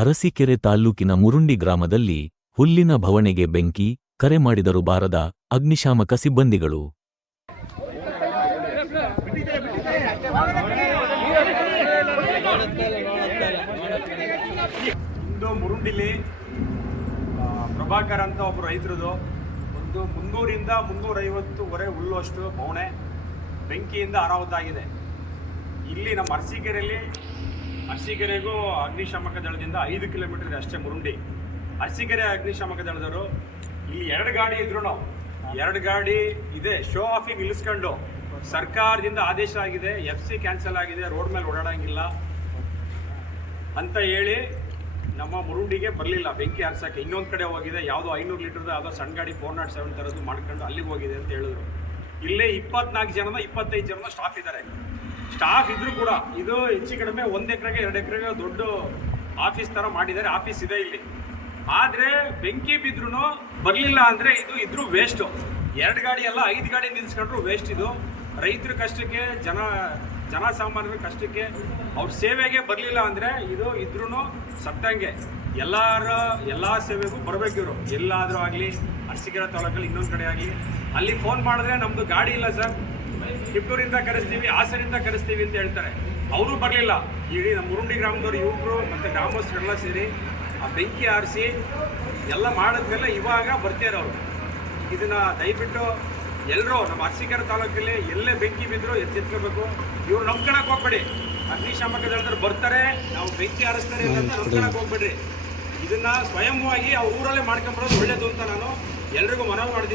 ಅರಸೀಕೆರೆ ತಾಲ್ಲೂಕಿನ ಮುರುಂಡಿ ಗ್ರಾಮದಲ್ಲಿ ಹುಲ್ಲಿನ ಭವಣೆಗೆ ಬೆಂಕಿ, ಕರೆ ಮಾಡಿದರೂ ಬಾರದ ಅಗ್ನಿಶಾಮಕ ಸಿಬ್ಬಂದಿಗಳು. ಇಂದು ಮುರುಂಡಿಲಿ ಪ್ರಭಾಕರ್ ಅಂತ ಒಬ್ಬರು ರೈತರದು ಒಂದು 300ರಿಂದ 350 ಹೊರೆ ಹುಲ್ಲುವಷ್ಟು ಭವಣೆ ಬೆಂಕಿಯಿಂದ ಅನಾಹುತ ಆಗಿದೆ. ಇಲ್ಲಿ ನಮ್ಮ ಅರಸೀಕೆರೆಗೂ ಅಗ್ನಿಶಾಮಕ ದಳದಿಂದ 5 ಕಿಲೋಮೀಟರ್ ಇದೆ ಅಷ್ಟೇ ಮುರುಂಡಿ. ಅರಸೀಕೆರೆ ಅಗ್ನಿಶಾಮಕ ದಳದವರು ಇಲ್ಲಿ 2 ಗಾಡಿ ಇದ್ರು, 2 ಗಾಡಿ ಇದೆ ಶೋ ಆಫಿಗೆ ನಿಲ್ಲಿಸ್ಕೊಂಡು ಸರ್ಕಾರದಿಂದ ಆದೇಶ ಆಗಿದೆ, FC ಕ್ಯಾನ್ಸಲ್ ಆಗಿದೆ, ರೋಡ್ ಮೇಲೆ ಓಡಾಡಂಗಿಲ್ಲ ಅಂತ ಹೇಳಿ ನಮ್ಮ ಮುರುಂಡಿಗೆ ಬರಲಿಲ್ಲ ಬೆಂಕಿ ಹಾರ್ಸೋಕ್ಕೆ. ಇನ್ನೊಂದು ಕಡೆ ಹೋಗಿದೆ, ಯಾವುದೋ 500 ಲೀಟರ್ದು ಯಾವುದೋ ಸಣ್ಣ ಗಾಡಿ 407 ಥರದ್ದು ಮಾಡ್ಕೊಂಡು ಅಲ್ಲಿಗೆ ಹೋಗಿದೆ ಅಂತ ಹೇಳಿದ್ರು. ಇಲ್ಲೇ 24 ಜನದ 25 ಜನದ ಸ್ಟಾಫ್ ಇದ್ದಾರೆ. ಸ್ಟಾಫ್ ಇದ್ರೂ ಕೂಡ ಇದು ಹೆಚ್ಚು ಕಡಿಮೆ 1 ಎಕರೆಗೆ 2 ಎಕರೆಗೆ ದೊಡ್ಡ ಆಫೀಸ್ ಥರ ಮಾಡಿದ್ದಾರೆ. ಆಫೀಸ್ ಇದೆ ಇಲ್ಲಿ. ಆದರೆ ಬೆಂಕಿ ಬಿದ್ರೂ ಬರಲಿಲ್ಲ ಅಂದರೆ ಇದು ಇದ್ರೂ ವೇಸ್ಟು. 2 ಗಾಡಿ ಅಲ್ಲ 5 ಗಾಡಿ ನಿಲ್ಲಿಸ್ಕೊಂಡ್ರು ವೇಸ್ಟ್. ಇದು ರೈತರ ಕಷ್ಟಕ್ಕೆ, ಜನಸಾಮಾನ್ಯರ ಕಷ್ಟಕ್ಕೆ, ಅವ್ರ ಸೇವೆಗೆ ಬರಲಿಲ್ಲ ಅಂದರೆ ಇದು ಇದ್ರೂ ಸತ್ತಂಗೆ. ಎಲ್ಲ ಸೇವೆಗೂ ಬರಬೇಕು ಇವರು. ಎಲ್ಲಾದರೂ ಆಗಲಿ ಅರಸೀಕೆರೆ ತಾಲೂಕಲ್ಲಿ ಇನ್ನೊಂದು ಕಡೆ ಆಗಲಿ ಅಲ್ಲಿ ಫೋನ್ ಮಾಡಿದ್ರೆ ನಮ್ಮದು ಗಾಡಿ ಇಲ್ಲ ಸರ್, ಕಿತ್ತೂರಿಂದ ಕರೆಸ್ತೀವಿ, ಹಾಸನಿಂದ ಕರೆಸ್ತೀವಿ ಅಂತ ಹೇಳ್ತಾರೆ. ಅವರು ಬರಲಿಲ್ಲ. ಇಡೀ ನಮ್ಮ ಮುರುಂಡಿ ಗ್ರಾಮದವ್ರು ಯುವಕರು ಮತ್ತು ಗ್ರಾಮಸ್ಥರೆಲ್ಲ ಸೇರಿ ಆ ಬೆಂಕಿ ಆರಿಸಿ ಎಲ್ಲ ಮಾಡಿದ್ಮೇಲೆ ಇವಾಗ ಬರ್ತಾರೆ ಅವರು. ಇದನ್ನು ದಯವಿಟ್ಟು ಎಲ್ಲರೂ ನಮ್ಮ ಅರಸೀಕೆರೆ ತಾಲೂಕಲ್ಲಿ ಎಲ್ಲೇ ಬೆಂಕಿ ಬಿದ್ದರೂ ಎಚ್ಚೆತ್ಕೋಬೇಕು. ಇವ್ರು ನಂಬ್ಕೊಳಕ್ಕೆ ಹೋಗ್ಬೇಡಿ. ಅಗ್ನಿಶಾಮಕ ದಳದವ್ರು ಬರ್ತಾರೆ, ನಾವು ಬೆಂಕಿ ಹಾರಿಸ್ತಾರೆ ಅಂತ ನಂಬ್ಕೊಳಕ್ಕೆ ಹೋಗ್ಬೇಡ್ರಿ. ಇದನ್ನು ಸ್ವಯಂವಾಗಿ ಅವ್ರ ಊರಲ್ಲೇ ಮಾಡ್ಕೊಂಬರೋದು ಒಳ್ಳೇದು ಅಂತ ನಾನು ಎಲ್ರಿಗೂ ಮನವಿ ಮಾಡ್ತಿದ್ದೀನಿ.